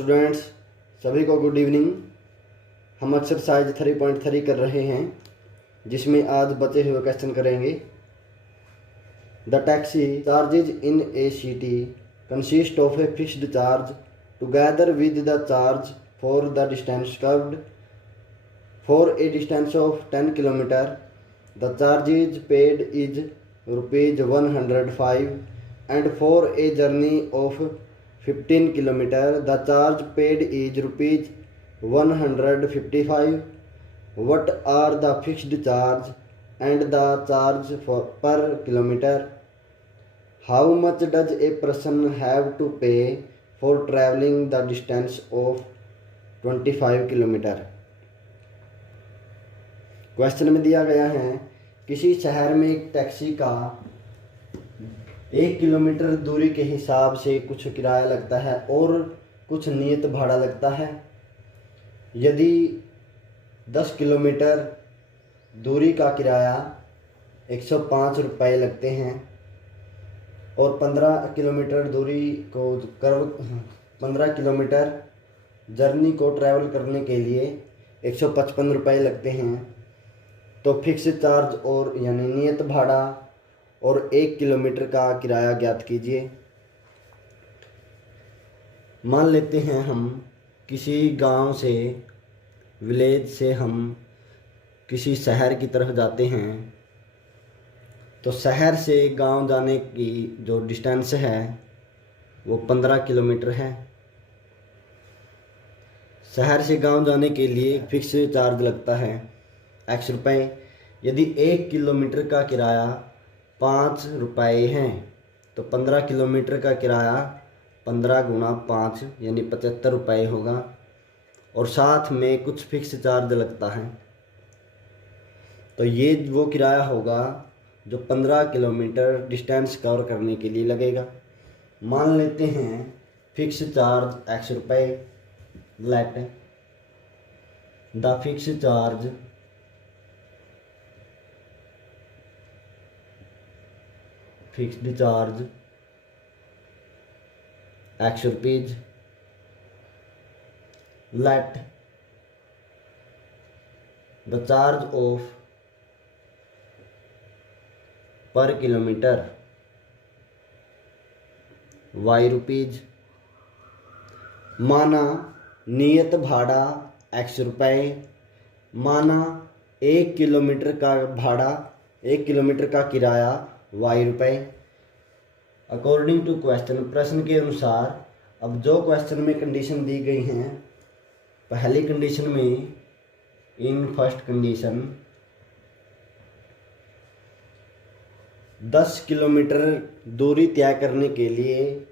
Students, सभी को good evening. हम एक्सरसाइज 3.3 कर रहे हैं, जिसमें आज बचे हुए क्वेश्चन करेंगे। The taxi charges in A city consist of a fixed charge together with the charge for the distance covered for a distance of 10 kilometre. The charge is paid is ₹105 and for a journey of 15 kilometer the charge paid is ₹155. What are the fixed charge and the charge per kilometer? How much does a person have to pay for traveling the distance of 25 kilometer? Question में दिया गया है, किसी शहर में एक taxi का 1 kilometre दूरी के हिसाब से कुछ किराया लगता है और कुछ नियत भाड़ा लगता है। यदि 10 किलोमीटर दूरी का किराया 105 रुपये लगते हैं और 15 किलोमीटर दूरी को 15 किलोमीटर जर्नी को ट्रैवल करने के लिए 155 रुपये लगते हैं, तो फिक्स चार्ज और यानी नियत भाड़ा और 1 किलोमीटर का किराया ज्ञात कीजिए। मान लेते हैं हम किसी गांव से, विलेज से हम किसी शहर की तरफ जाते हैं, तो शहर से गांव जाने की जो डिस्टेंस है वो 15 किलोमीटर है। शहर से गांव जाने के लिए फिक्स चार्ज लगता है X रुपये। यदि 1 किलोमीटर का किराया 5 रुपये हैं तो 15 किलोमीटर का किराया 15 गुणा 5 यानी 75 रुपये होगा और साथ में कुछ फिक्स चार्ज लगता है। तो ये वो किराया होगा जो 15 किलोमीटर डिस्टेंस कवर करने के लिए लगेगा। मान लेते हैं फिक्स चार्ज X रुपये। Let the fix charge fixed charge X rupees. Let the charge of per kilometer Y rupees. माना नियत भाड़ा X रुपये, माना 1 किलोमीटर का भाड़ा, 1 किलोमीटर का किराया Y रुपये। अकॉर्डिंग टू क्वेश्चन, प्रश्न के अनुसार, अब जो क्वेश्चन में कंडीशन दी गई हैं, पहली कंडीशन में इन फर्स्ट कंडीशन 10 किलोमीटर दूरी तय करने के लिए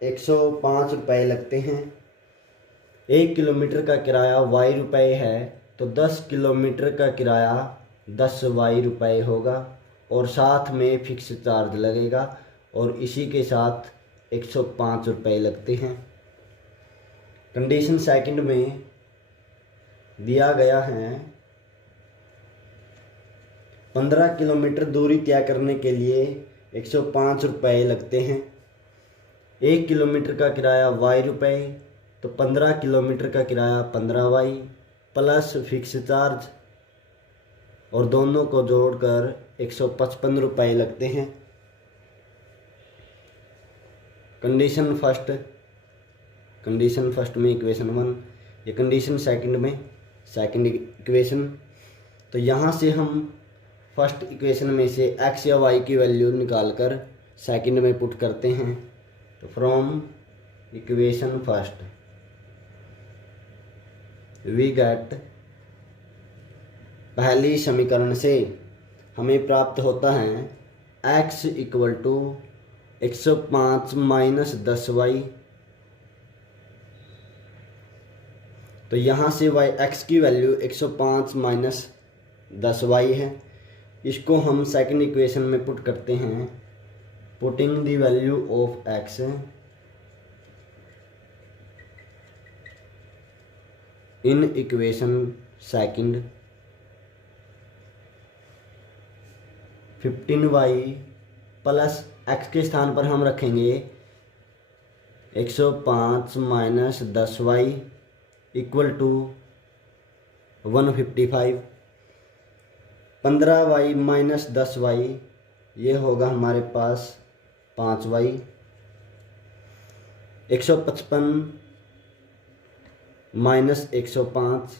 105 रुपये लगते हैं। 1 किलोमीटर का किराया Y रुपये है तो 10 किलोमीटर का किराया 10 Y रुपये होगा और साथ में फिक्स चार्ज लगेगा और इसी के साथ 105 रुपये लगते हैं। कंडीशन सेकंड में दिया गया है 15 किलोमीटर दूरी तय करने के लिए 105 रुपये लगते हैं। 1 किलोमीटर का किराया Y रुपये तो 15 किलोमीटर का किराया 15 Y प्लस फिक्स चार्ज और दोनों को जोड़कर 155 रुपये लगते हैं। कंडीशन फर्स्ट में इक्वेशन 1, ये कंडीशन सेकंड में सेकंड इक्वेशन। तो यहाँ से हम फर्स्ट इक्वेशन में से X या Y की वैल्यू निकालकर सेकंड में पुट करते हैं। तो from equation first we get, पहली समीकरण से हमें प्राप्त होता है X equal to 105 minus 10Y। तो यहाँ से X की वैल्यू 105 माइनस 10Y है। इसको हम सेकंड इक्वेशन में पुट करते हैं। Putting the value of X in equation second, 15Y plus X के स्थान पर हम रखेंगे 105 minus 10y equal to 155। 15y minus 10y ये होगा हमारे पास 5y। 155 माइनस 105,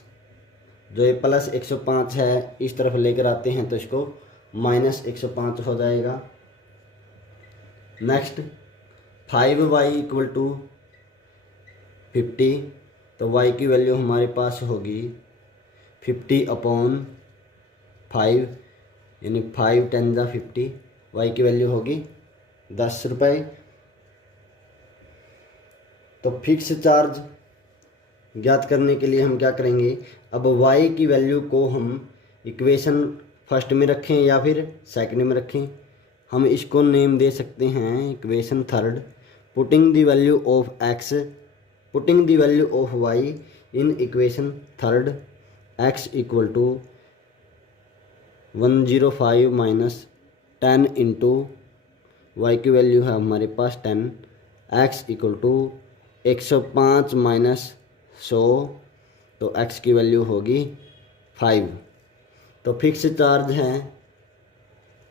जो ये प्लस 105 है इस तरफ लेकर आते हैं तो इसको माइनस 105 हो जाएगा। नेक्स्ट 5y इक्वल टू 50, तो y की वैल्यू हमारे पास होगी 50/5 यानी 5 10 जा 50। y की वैल्यू होगी 10 रुपये। तो फिक्स चार्ज ज्ञात करने के लिए हम क्या करेंगे, अब y की वैल्यू को हम इक्वेशन फर्स्ट में रखें या फिर सेकंड में रखें। हम इसको नेम दे सकते हैं equation third. Putting the value of x, putting the value of y in equation third, x equal to 105 minus 10 into y की वैल्यू है हमारे पास 10, x इक्वल टू 105 माइनस 100, तो x की वैल्यू होगी 5। तो फिक्स चार्ज है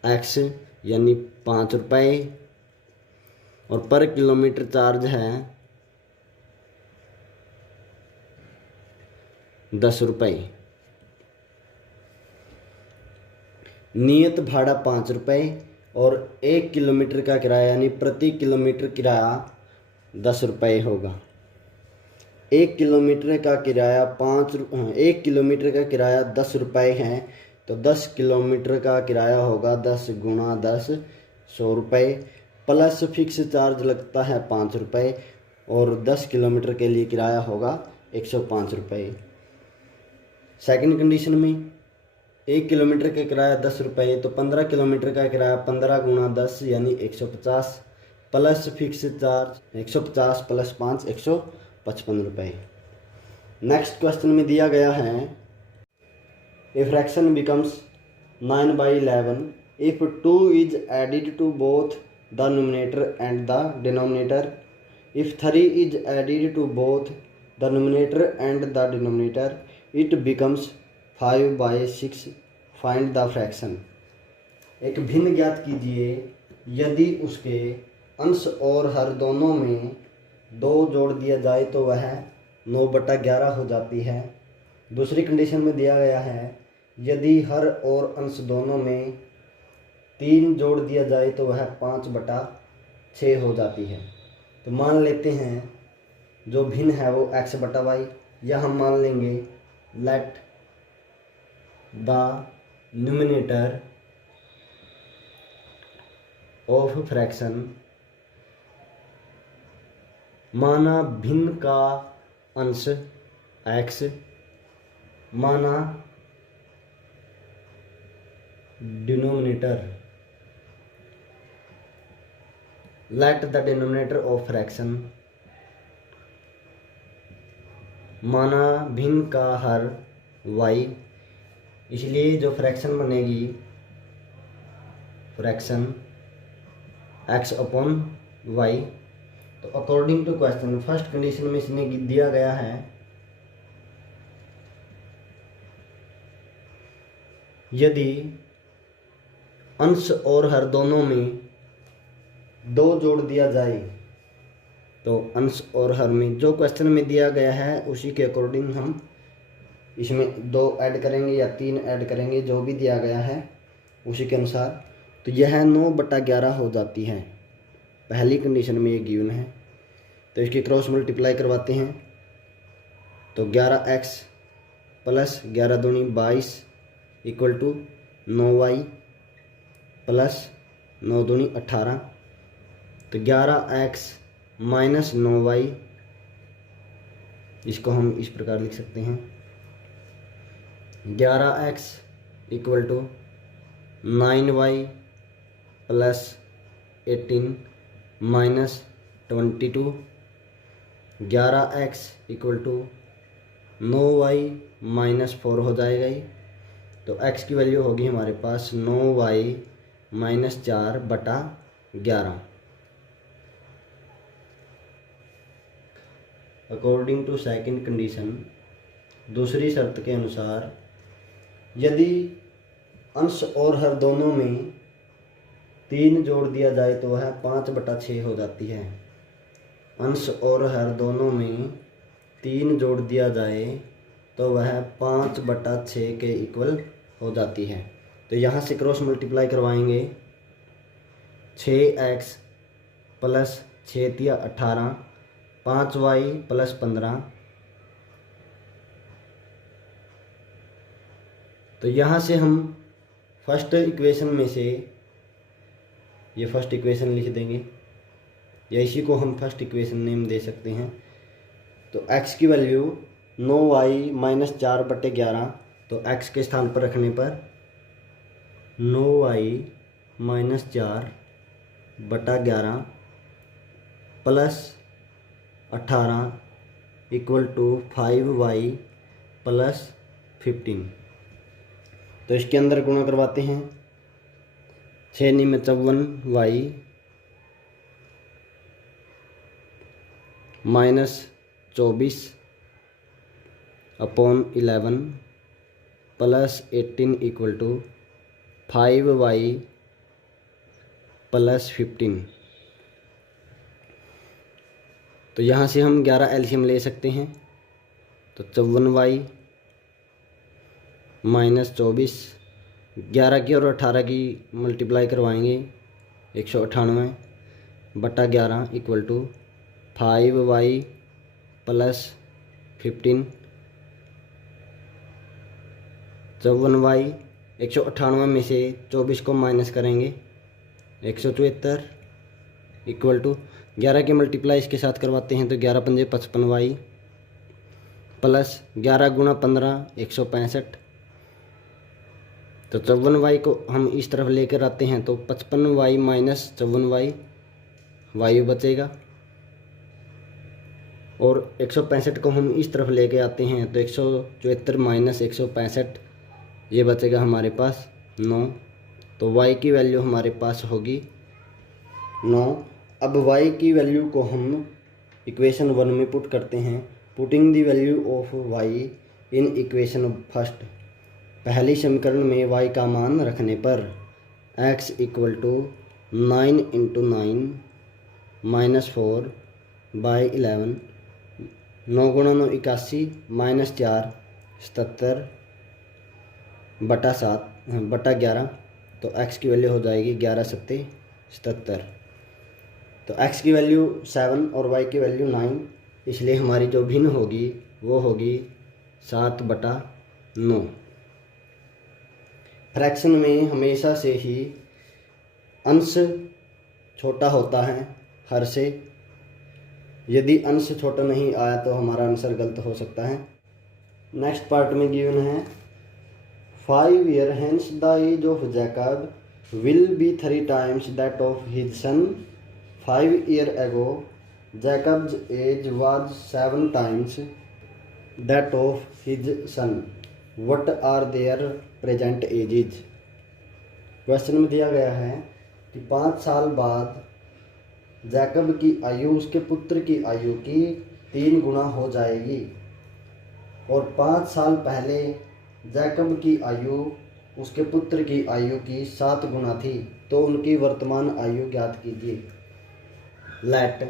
x यानी 5 रुपये और पर किलोमीटर चार्ज है 10 रुपये। नियत भाड़ा 5 रुपये और 1 किलोमीटर का किराया यानी प्रति किलोमीटर किराया 10 रुपये होगा। 1 किलोमीटर का किराया 1 किलोमीटर का किराया 10 रुपये है, तो 10 किलोमीटर का किराया होगा 10 गुणा 10 100 रुपये, प्लस फिक्स चार्ज लगता है 5 रुपये और 10 किलोमीटर के लिए किराया होगा 105 रुपये। सेकंड कंडीशन में 1 किलोमीटर का किराया 10 रुपये, तो 15 किलोमीटर का किराया 15 गुणा 10 यानी 150, प्लस फिक्स चार्ज 150 प्लस 5 155 रुपये। नेक्स्ट क्वेश्चन में दिया गया है A fraction becomes 9/11 if 2 is added to both the numerator and the denominator. If 3 is added to both the numerator and the denominator, it becomes 5/6. Find the fraction. एक भिन्न ज्ञात कीजिए यदि उसके अंश और हर दोनों में 2 जोड़ दिया जाए तो वह 9/11 हो जाती है। दूसरी कंडीशन में दिया गया है यदि हर और अंश दोनों में 3 जोड़ दिया जाए तो वह 5/6 हो जाती है। तो मान लेते हैं जो भिन्न है वो x/y, या हम मान लेंगे let the numerator of fraction, माना भिन्न का अंश x, माना denominator, let the denominator of fraction, माना भिन्न का हर y, इसलिए जो फ्रैक्शन बनेगी फ्रैक्शन x/y। तो according to question first condition में इसने दिया गया है यदि अंश और हर दोनों में 2 जोड़ दिया जाए, तो अंश और हर में जो क्वेश्चन में दिया गया है उसी के अकॉर्डिंग हम इसमें 2 ऐड करेंगे या 3 ऐड करेंगे, जो भी दिया गया है उसी के अनुसार। तो यह 9/11 हो जाती है, पहली कंडीशन में ये गिवन है। तो इसकी क्रॉस मल्टीप्लाई करवाते हैं तो 11x प्लस 11 दूनी 22 इक्वल टू 9y प्लस 9 दूनी 18। तो 11x माइनस 9y, इसको हम इस प्रकार लिख सकते हैं 11x equal to 9y plus 18 minus 22। 11x equal to 9y minus 4 हो जाएगा ये, तो x की वैल्यू होगी हमारे पास 9y minus 4/11। According to second condition, दूसरी शर्त के अनुसार, यदि अंश और हर दोनों में 3 जोड़ दिया जाए तो वह 5/6 हो जाती है। अंश और हर दोनों में 3 जोड़ दिया जाए तो वह 5/6 के इक्वल हो जाती है। तो यहाँ से क्रॉस मल्टीप्लाई करवाएंगे। 6x + 6 × 18, 5y + 15। तो यहाँ से हम फर्स्ट इक्वेशन में से ये फर्स्ट इक्वेशन लिख देंगे, या इसी को हम फर्स्ट इक्वेशन नेम दे सकते हैं। तो x की वैल्यू 9y - 4/11, तो x के स्थान पर रखने पर 9y - 4/11 + 18 = 5y + 15। तो इसके अंदर गुणा करवाते हैं। 6 × 9 = 54y -24/11 + 18 = 5y + 15। तो यहाँ से हम 11 एलसीएम ले सकते हैं। तो 54y - 24, 11 की और 18 की मल्टीप्लाई करवाएंगे, 198/11 = 5y + 15। 54y 198 में से 24 को माइनस करेंगे, 174 = 11 की मल्टीप्लाई इसके साथ करवाते हैं तो 11 × 5 = 55y + 11 × 15 = 165। तो 54y को हम इस तरफ लेकर आते हैं तो 55y - 54y वायु बचेगा, और 165 को हम इस तरफ लेके आते हैं तो 174 - 165 ये बचेगा हमारे पास 9। तो y की वैल्यू हमारे पास होगी 9। अब y की वैल्यू को हम इक्वेशन 1 में पुट करते हैं। Putting the value of y in equation first, पहली समीकरण में y का मान रखने पर x = 9 × 9 - 4/11, 9 × 9 = 81, -4 77/11। तो x की वैल्यू हो जाएगी 11 × 7 = 77। तो x की वैल्यू 7 और y की वैल्यू 9, इसलिए हमारी जो भिन्न होगी वो होगी 7/9। फ्रैक्शन में हमेशा से ही अंश छोटा होता है हर से। यदि अंश छोटा नहीं आया तो हमारा आंसर गलत हो सकता है। नेक्स्ट पार्ट में गिवन है 5 years hence the age of Jacob will be 3 times that of his son. 5 years ago Jacob's age was 7 times that of his son. What are their present ages? Question में दिया गया है कि 5 साल बाद Jacob की आयु उसके पुत्र की आयु की 3 गुना हो जाएगी, और 5 साल पहले जैकब की आयु उसके पुत्र की आयु की 7 गुना थी। तो उनकी वर्तमान आयु ज्ञात कीजिए। Let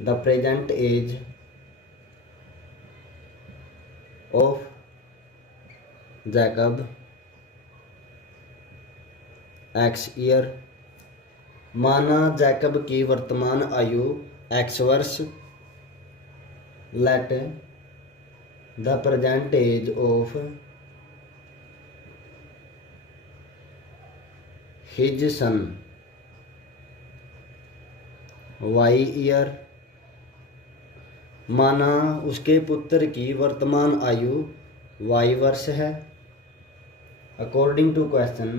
the present age of Jacob x year, माना जैकब की वर्तमान आयु x वर्ष। Let the present age of his son y year, माना उसके पुत्र की वर्तमान आयु y वर्ष है। अकॉर्डिंग टू क्वेश्चन,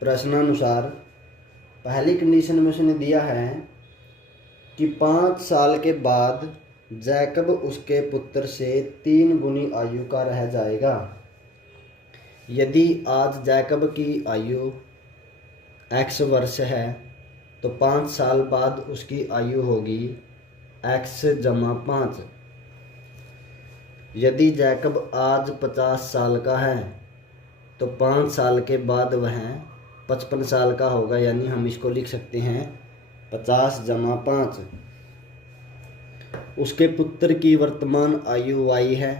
प्रश्नानुसार पहली कंडीशन में उसने दिया है कि 5 साल के बाद जैकब उसके पुत्र से 3 गुनी आयु का रह जाएगा। यदि आज जैकब की आयु x वर्ष है तो 5 साल बाद उसकी आयु होगी एक्स जमा 5। यदि जैकब आज 50 साल का है तो 5 साल के बाद वह 55 साल का होगा, यानी हम इसको लिख सकते हैं 50 जमा 5। उसके पुत्र की वर्तमान आयु y है,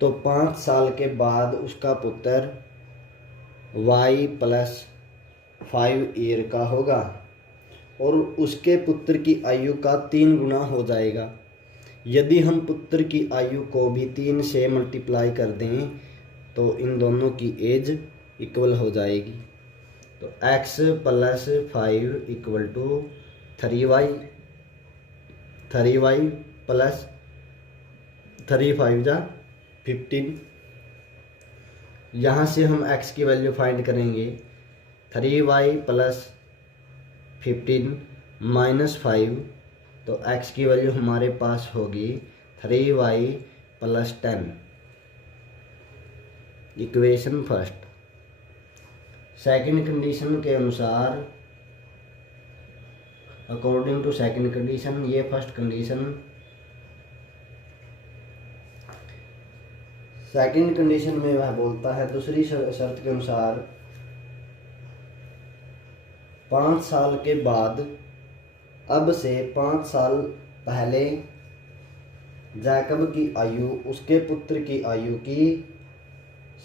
तो 5 साल के बाद उसका पुत्र y प्लस 5 ईयर का होगा और उसके पुत्र की आयु का 3 गुना हो जाएगा। यदि हम पुत्र की आयु को भी 3 से मल्टीप्लाई कर दें तो इन दोनों की एज इक्वल हो जाएगी। तो x plus 5 equal to 3y, 3y plus 3 5 जा 15। यहाँ से हम x की वैल्यू फाइंड करेंगे। 3y प्लस 15 माइनस 5, तो x की वैल्यू हमारे पास होगी 3y plus 10। Equation first. Second condition के अनुसार, अकॉर्डिंग टू सेकंड कंडीशन, ये फर्स्ट कंडीशन। सेकंड कंडीशन में वह बोलता है दूसरी शर्त के अनुसार 5 साल के बाद, अब से 5 साल पहले जैकब की आयु उसके पुत्र की आयु की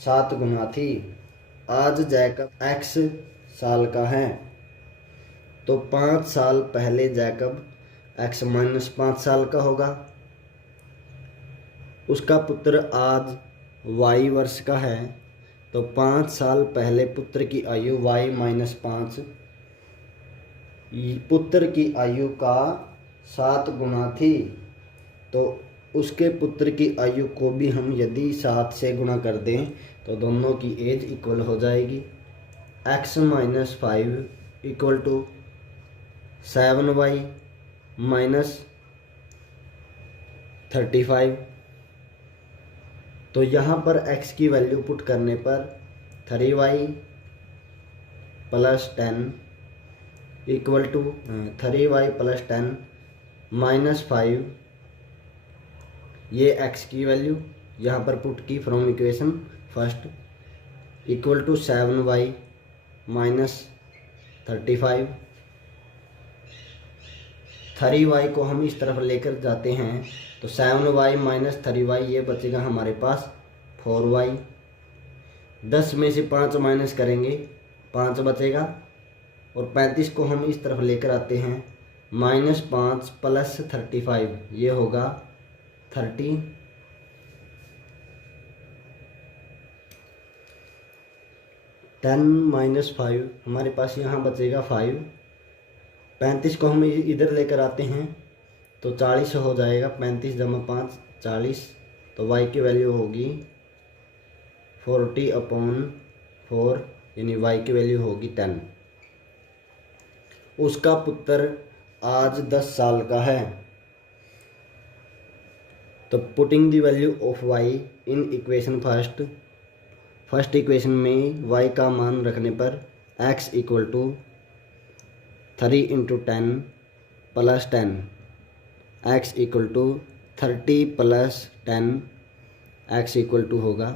7 गुना थी। आज जैकब x साल का है, तो 5 साल पहले जैकब x माइनस 5 साल का होगा। उसका पुत्र आज y वर्ष का है, तो 5 साल पहले पुत्र की आयु y माइनस 5 पुत्र की आयु का 7 गुना थी, तो उसके पुत्र की आयु को भी हम यदि 7 से गुणा कर दें तो दोनों की एज इक्वल हो जाएगी। x minus 5 equal to 7y minus 35। तो यहाँ पर x की वैल्यू पुट करने पर 3y plus 10 equal to 3y plus 10 minus 5, ये x की वैल्यू यहाँ पर पुट की from equation first, equal to 7y minus 35। 3y को हम इस तरफ लेकर जाते हैं तो 7y माइनस 3y, ये बचेगा हमारे पास 4y। 10 में से 5 माइनस करेंगे 5 बचेगा, और 35 को हम इस तरफ लेकर आते हैं माइनस 5 प्लस 35, ये होगा 30। 10 माइनस 5 हमारे पास यहाँ बचेगा 5। 35 को हम इधर लेकर आते हैं तो 40 हो जाएगा। 35 जमा 5 40, तो y की वैल्यू होगी 40/4, यानी y की वैल्यू होगी 10। उसका पुत्र आज 10 साल का है, तो putting the value of y in equation first equation में y का मान रखने पर x equal to 3 × 10 plus 10, x equal to 30 plus 10, x equal to होगा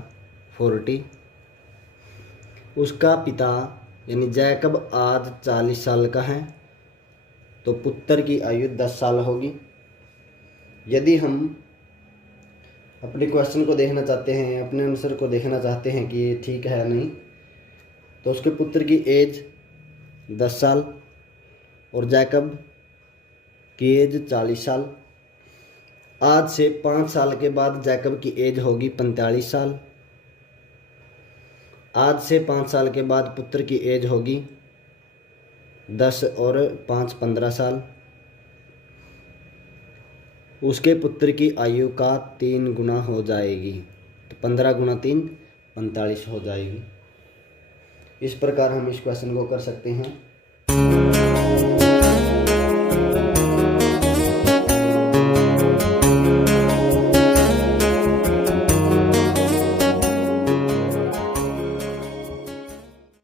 40। उसका पिता यानी जैकब आज 40 साल का है, तो पुत्र की आयु 10 साल होगी। यदि हम अपने क्वेश्चन को देखना चाहते हैं, अपने आंसर को देखना चाहते हैं कि ये ठीक है नहीं, तो उसके पुत्र की एज 10 साल और जैकब की एज 40 साल। आज से 5 साल के बाद जैकब की एज होगी 45 साल। आज से 5 साल के बाद पुत्र की एज होगी 10 और 5 15 साल। उसके पुत्र की आयु का 3 गुना हो जाएगी, तो 15 गुना 3 45 हो जाएगी। इस प्रकार हम इस क्वेश्चन को कर सकते हैं।